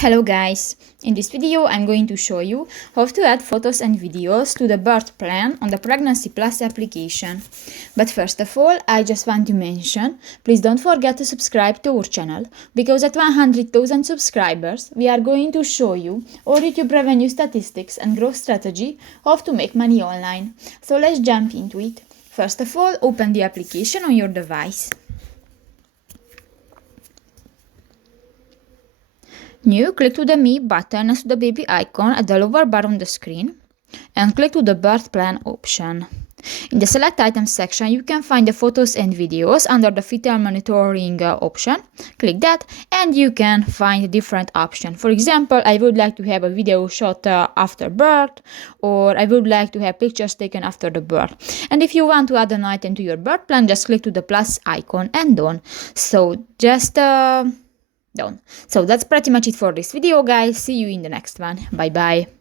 Hello guys, in this video I'm going to show you how to add photos and videos to the birth plan on the Pregnancy Plus application. But first of all, I just want to mention, please don't forget to subscribe to our channel, because at 100,000 subscribers we are going to show you all YouTube revenue statistics and growth strategy how to make money online. So let's jump into it. First of all, open the application on your device. New, click to the Me button next to the baby icon at the lower bar on the screen and click to the birth plan option. In the select items section you can find the photos and videos under the fetal monitoring option. Click that and you can find different options. For example, I would like to have a video shot after birth, or I would like to have pictures taken after the birth. And if you want to add an item to your birth plan, just click to the plus icon and done. So just done. So that's pretty much it for this video, guys. See you in the next one. Bye bye.